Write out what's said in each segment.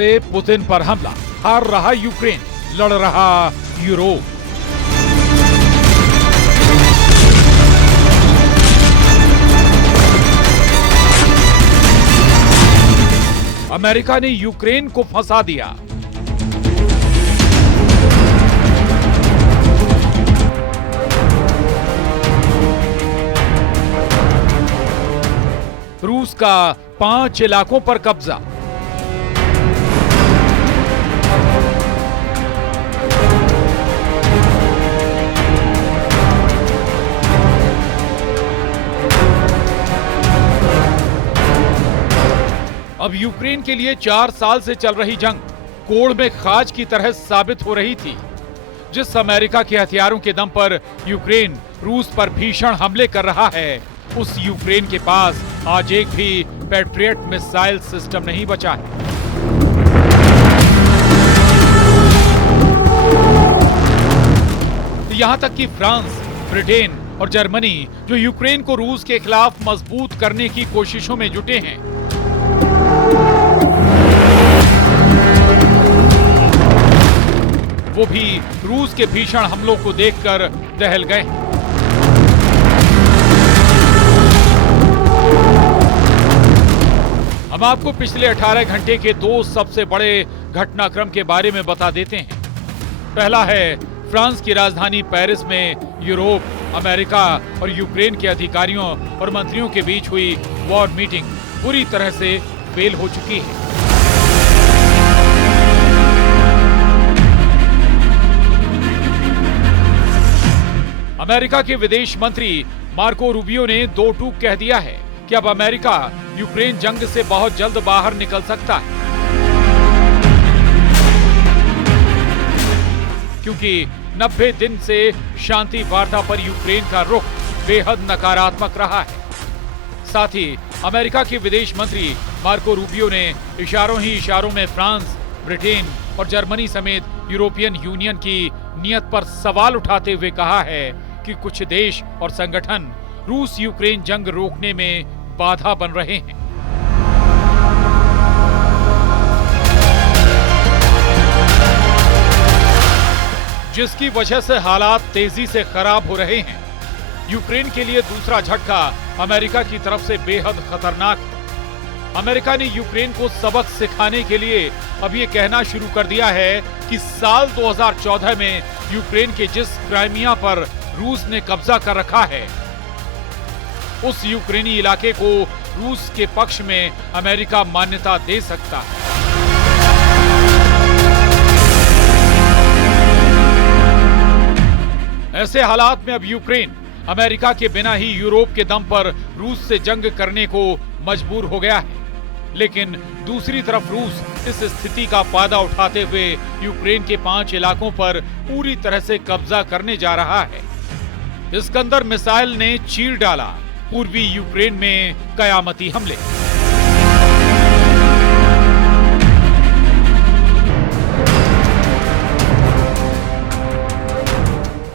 से पुतिन पर हमला, हार रहा यूक्रेन, लड़ रहा यूरोप। अमेरिका ने यूक्रेन को फंसा दिया। रूस का 5 इलाकों पर कब्जा। अब यूक्रेन के लिए 4 साल से चल रही जंग कोड़ में खाज की तरह साबित हो रही थी। जिस अमेरिका के हथियारों के दम पर यूक्रेन रूस पर भीषण हमले कर रहा है, उस यूक्रेन के पास आज एक भी पैट्रियट मिसाइल सिस्टम नहीं बचा है। यहां तक कि फ्रांस, ब्रिटेन और जर्मनी, जो यूक्रेन को रूस के खिलाफ मजबूत करने की कोशिशों में जुटे हैं, वो भी रूस के भीषण हमलों को देखकर दहल गए। हम आपको पिछले 18 घंटे के 2 सबसे बड़े घटनाक्रम के बारे में बता देते हैं। पहला है फ्रांस की राजधानी पेरिस में यूरोप, अमेरिका और यूक्रेन के अधिकारियों और मंत्रियों के बीच हुई वॉर मीटिंग पूरी तरह से फेल हो चुकी है। अमेरिका के विदेश मंत्री मार्को रूबियो ने 2 टूक कह दिया है कि अब अमेरिका यूक्रेन जंग से बहुत जल्द बाहर निकल सकता है, क्योंकि 90 दिन से शांति वार्ता पर यूक्रेन का रुख बेहद नकारात्मक रहा है। साथ ही अमेरिका के विदेश मंत्री मार्को रूबियो ने इशारों ही इशारों में फ्रांस, ब्रिटेन और जर्मनी समेत यूरोपियन यूनियन की नीयत पर सवाल उठाते हुए कहा है कि कुछ देश और संगठन रूस यूक्रेन जंग रोकने में बाधा बन रहे हैं। जिसकी वजह से हालात तेजी से खराब हो रहे हैं। यूक्रेन के लिए दूसरा झटका अमेरिका की तरफ से बेहद खतरनाक है। अमेरिका ने यूक्रेन को सबक सिखाने के लिए अब ये कहना शुरू कर दिया है कि साल 2014 में यूक्रेन के जिस क्राइमिया पर रूस ने कब्जा कर रखा है, उस यूक्रेनी इलाके को रूस के पक्ष में अमेरिका मान्यता दे सकता है। ऐसे हालात में अब यूक्रेन अमेरिका के बिना ही यूरोप के दम पर रूस से जंग करने को मजबूर हो गया है। लेकिन दूसरी तरफ रूस इस स्थिति का फायदा उठाते हुए यूक्रेन के 5 इलाकों पर पूरी तरह से कब्जा करने जा रहा है। इस्कंदर मिसाइल ने चीर डाला पूर्वी यूक्रेन में कयामती हमले।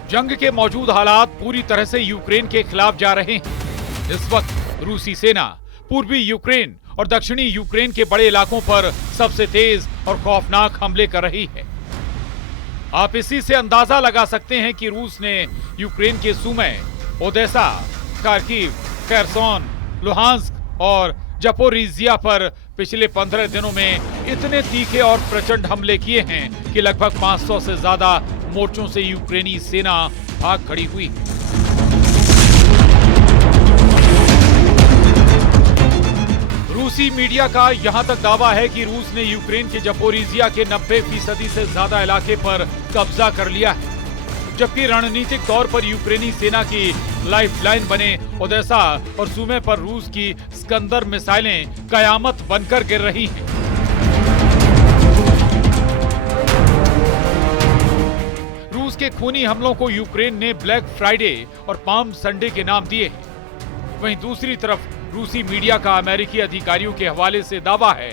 जंग के मौजूद हालात पूरी तरह से यूक्रेन के खिलाफ जा रहे हैं। इस वक्त रूसी सेना पूर्वी यूक्रेन और दक्षिणी यूक्रेन के बड़े इलाकों पर सबसे तेज और खौफनाक हमले कर रही है। आप इसी से अंदाजा लगा सकते हैं कि रूस ने यूक्रेन के सुमे, ओदेसा, खार्किव, खेरसोन, लुहांस्क और जपोरिजिया पर पिछले 15 दिनों में इतने तीखे और प्रचंड हमले किए हैं कि लगभग 500 से ज्यादा मोर्चों से यूक्रेनी सेना भाग खड़ी हुई। रूसी मीडिया का यहां तक दावा है कि रूस ने यूक्रेन के जपोरिजिया के 90% से ज्यादा इलाके पर कब्जा कर लिया है, जबकि रणनीतिक तौर पर यूक्रेनी सेना की लाइफलाइन बने ओदेसा और सुमे पर रूस की स्कंदर मिसाइलें कयामत बनकर गिर रही हैं। रूस के खूनी हमलों को यूक्रेन ने ब्लैक फ्राइडे और पाम संडे के नाम दिए हैं। वहीं दूसरी तरफ रूसी मीडिया का अमेरिकी अधिकारियों के हवाले से दावा है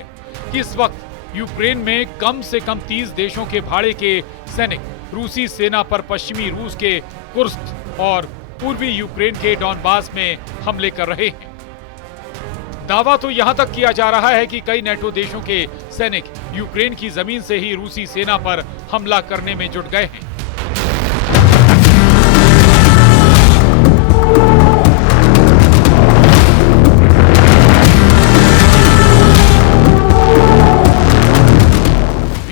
कि इस वक्त यूक्रेन में कम से कम 30 देशों के भाड़े के सैनिक रूसी सेना पर पश्चिमी रूस के कुर्स्क और पूर्वी यूक्रेन के डॉनबास में हमले कर रहे हैं। दावा तो यहां तक किया जा रहा है कि कई नेटो देशों के सैनिक यूक्रेन की जमीन से ही रूसी सेना पर हमला करने में जुट गए हैं।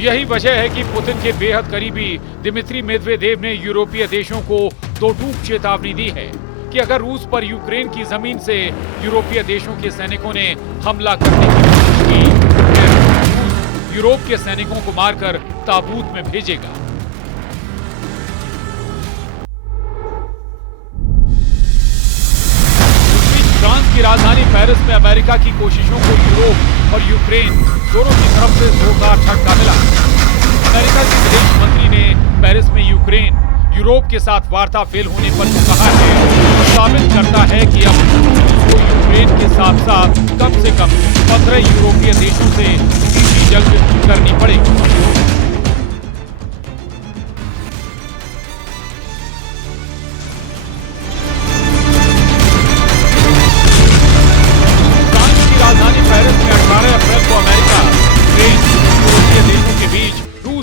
यही वजह है कि पुतिन के बेहद करीबी दिमित्री मेदवेदेव ने यूरोपीय देशों को दो टूक चेतावनी दी है कि अगर रूस पर यूक्रेन की जमीन से यूरोपीय देशों के सैनिकों ने हमला करने की कोशिश की तो फिर रूस यूरोप के सैनिकों को मारकर ताबूत में भेजेगा। फ्रांस की राजधानी पेरिस में अमेरिका की कोशिशों को यूरोप और यूक्रेन दोनों की तरफ से जोरदार झटका मिला। अमेरिका के विदेश मंत्री ने पेरिस में यूरोप के साथ वार्ता फेल होने पर जो कहा है वो साबित करता है कि अब रूस को यूक्रेन के साथ साथ कम से कम 15 यूरोपीय देशों से सीधी जंग करनी पड़ेगी।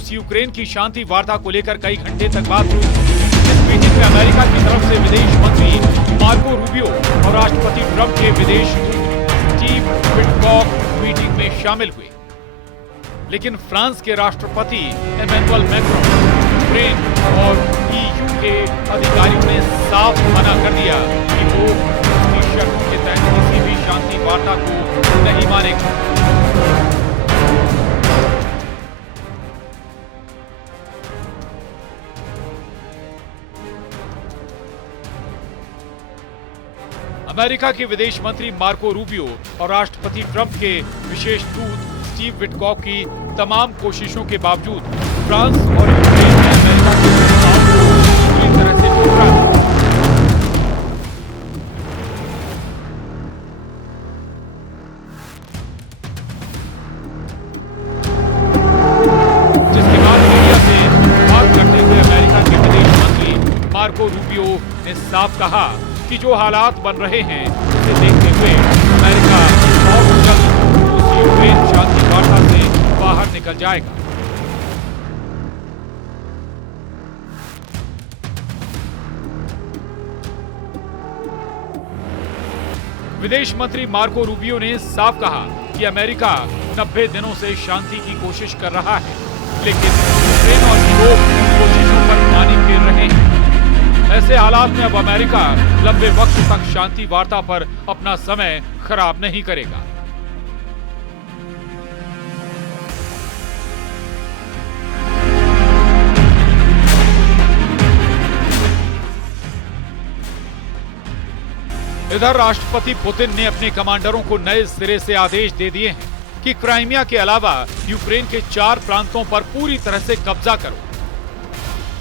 यूक्रेन की शांति वार्ता को लेकर कई घंटे तक बात हुई। इस मीटिंग में अमेरिका की तरफ से विदेश मंत्री मार्को रूबियो और राष्ट्रपति ट्रंप के विदेश दूत स्टीव विटकॉक मीटिंग में शामिल हुए। लेकिन फ्रांस के राष्ट्रपति इमैनुअल मैक्रोन, यूक्रेन और ईयू के अधिकारियों ने साफ मना कर दिया कि वो उसकी शर्तों के तहत किसी भी शांति वार्ता को नहीं मानेगा। अमेरिका के विदेश मंत्री मार्को रूबियो और राष्ट्रपति ट्रंप के विशेष दूत स्टीव विटकॉक की तमाम कोशिशों के बावजूद फ्रांस और यूक्रेन ने अमेरिका के प्रस्ताव को पूरी तरह से ठुकरा दिया। जिसके बाद मीडिया से बात करते हुए अमेरिका के विदेश मंत्री मार्को रूबियो ने साफ कहा कि जो हालात बन रहे हैं उसे देखते हुए अमेरिका बहुत जल्द रूस यूक्रेन शांति वार्ता से बाहर निकल जाएगा। विदेश मंत्री मार्को रूबियो ने साफ कहा कि अमेरिका 90 दिनों से शांति की कोशिश कर रहा है, लेकिन यूक्रेन और यूरोप कोशिशों पर पानी फेर रहे हैं। ऐसे हालात में अब अमेरिका लंबे वक्त तक शांति वार्ता पर अपना समय खराब नहीं करेगा। इधर राष्ट्रपति पुतिन ने अपने कमांडरों को नए सिरे से आदेश दे दिए हैं कि क्राइमिया के अलावा यूक्रेन के 4 प्रांतों पर पूरी तरह से कब्जा करो।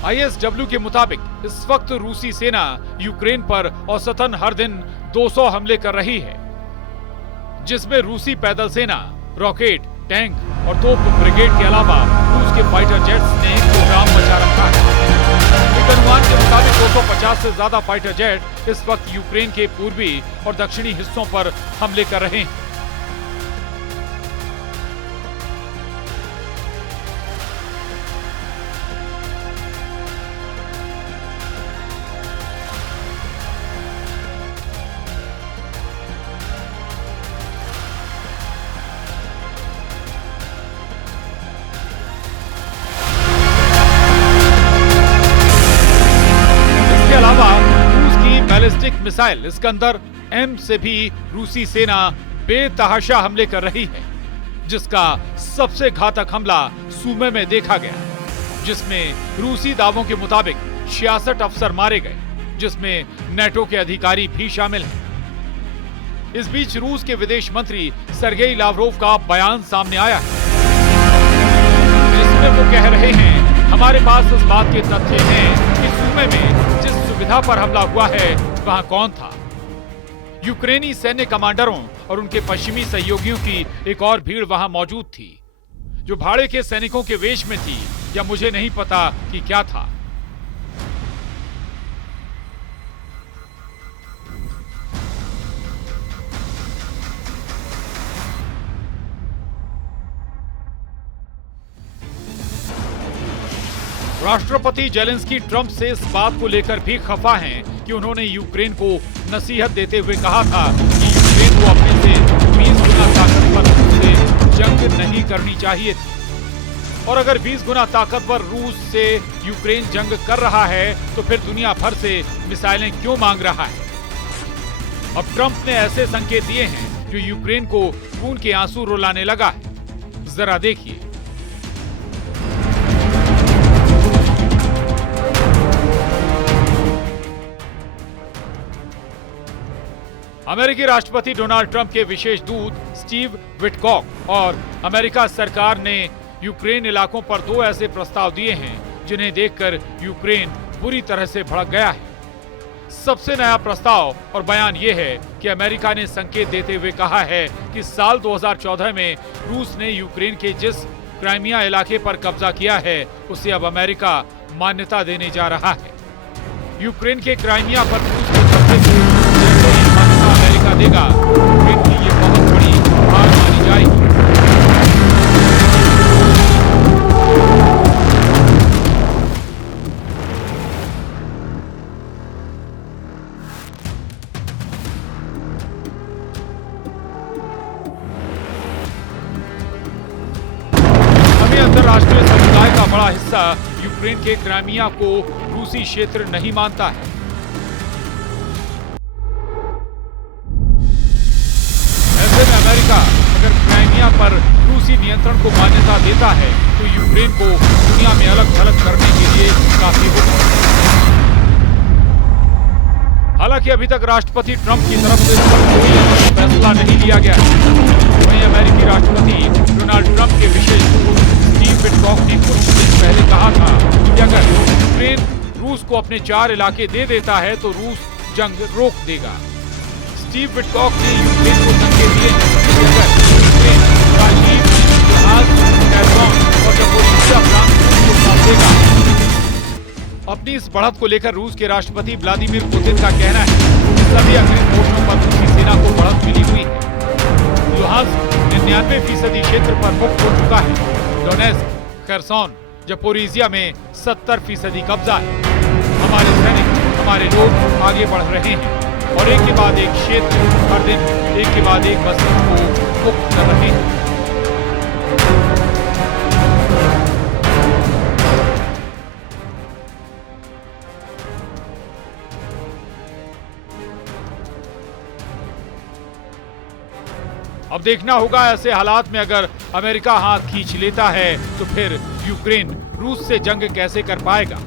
ISW के मुताबिक इस वक्त रूसी सेना यूक्रेन पर औसतन हर दिन 200 हमले कर रही है, जिसमें रूसी पैदल सेना, रॉकेट, टैंक और तोप ब्रिगेड के अलावा रूस के फाइटर जेट्स ने प्रोग्राम मचा रखा है। एक अनुमान के मुताबिक 250 से ज्यादा फाइटर जेट इस वक्त यूक्रेन के पूर्वी और दक्षिणी हिस्सों पर हमले कर रहे हैं। बैलिस्टिक मिसाइल इस्कंदर M से भी रूसी सेना बेतहाशा हमले कर रही है, जिसका सबसे घातक हमला सूमे में देखा गया, जिसमें रूसी दावों के मुताबिक 66 अफसर मारे गए, जिसमें नेटो के अधिकारी भी शामिल हैं। इस बीच रूस के विदेश मंत्री सर्गेई लावरोव का बयान सामने आया है, जिसमें वो कह रहे हैं, हमारे पास इस बात के तथ्य हैं कि सूमे में जिस सुविधा पर हमला हुआ है वहां कौन था। यूक्रेनी सैन्य कमांडरों और उनके पश्चिमी सहयोगियों की एक और भीड़ वहां मौजूद थी, जो भाड़े के सैनिकों के वेश में थी या मुझे नहीं पता कि क्या था। राष्ट्रपति जेलेंस्की ट्रंप से इस बात को लेकर भी खफा हैं कि उन्होंने यूक्रेन को नसीहत देते हुए कहा था कि यूक्रेन को अपने से 20 गुना ताकतवर रूस से जंग नहीं करनी चाहिए थी। और अगर 20 गुना ताकतवर रूस से यूक्रेन जंग कर रहा है तो फिर दुनिया भर से मिसाइलें क्यों मांग रहा है? अब ट्रंप ने ऐसे संकेत दिए हैं जो यूक्रेन को खून के आंसू रुलाने लगा है। जरा देखिए। अमेरिकी राष्ट्रपति डोनाल्ड ट्रंप के विशेष दूत स्टीव विटकॉक और अमेरिका सरकार ने यूक्रेन इलाकों पर 2 ऐसे प्रस्ताव दिए हैं जिन्हें देखकर यूक्रेन बुरी तरह से भड़क गया है। सबसे नया प्रस्ताव और बयान यह है कि अमेरिका ने संकेत देते हुए कहा है कि साल 2014 में रूस ने यूक्रेन के जिस क्राइमिया इलाके पर कब्जा किया है उसे अब अमेरिका मान्यता देने जा रहा है। यूक्रेन के क्राइमिया पर रूस के कब्जे को जैसे ही मान्यता अमेरिका देगा, यूक्रेन की ये बहुत बड़ी हार मानी जाएगी। अंतरराष्ट्रीय समुदाय का बड़ा हिस्सा यूक्रेन के क्राइमिया को रूसी क्षेत्र नहीं मानता है। ऐसे में अमेरिका अगर क्राइमिया पर रूसी नियंत्रण को मान्यता देता है तो यूक्रेन को दुनिया में अलग थलग करने के लिए काफी होगा। हालांकि अभी तक राष्ट्रपति ट्रंप की तरफ से इस पर कोई फैसला नहीं लिया गया है। वहीं अमेरिकी राष्ट्रपति डोनाल्ड ट्रंप के विशेष दूत स्टीव विटकॉक ने कुछ दिन पहले कहा था कि अगर यूक्रेन रूस को अपने 4 इलाके दे देता है तो रूस जंग रोक देगा। स्टीव विटकॉक ने यूक्रेन को संकेत दिए कि अगर यूक्रेन राजीव, लुहांस्क, खर्सन और ज़पोरिज़िया प्रांत को सौंप देगा। अपनी इस बढ़त को लेकर रूस के राष्ट्रपति व्लादिमीर पुतिन का कहना है कि सभी अग्रिम पोस्टों पर रूसी सेना को बढ़त मिली हुई है। लुहांस्क 99% क्षेत्र पर मुक्त हो चुका है। डोनेत्स्क, खर्सन, ज़पोरिज़िया में 70% कब्जा है। हमारे सैनिक, हमारे लोग आगे बढ़ रहे हैं और एक के बाद एक क्षेत्र हर दिन एक के बाद एक बस्तियों को मुक्त कर रहे हैं। अब देखना होगा ऐसे हालात में अगर अमेरिका हाथ खींच लेता है तो फिर यूक्रेन रूस से जंग कैसे कर पाएगा।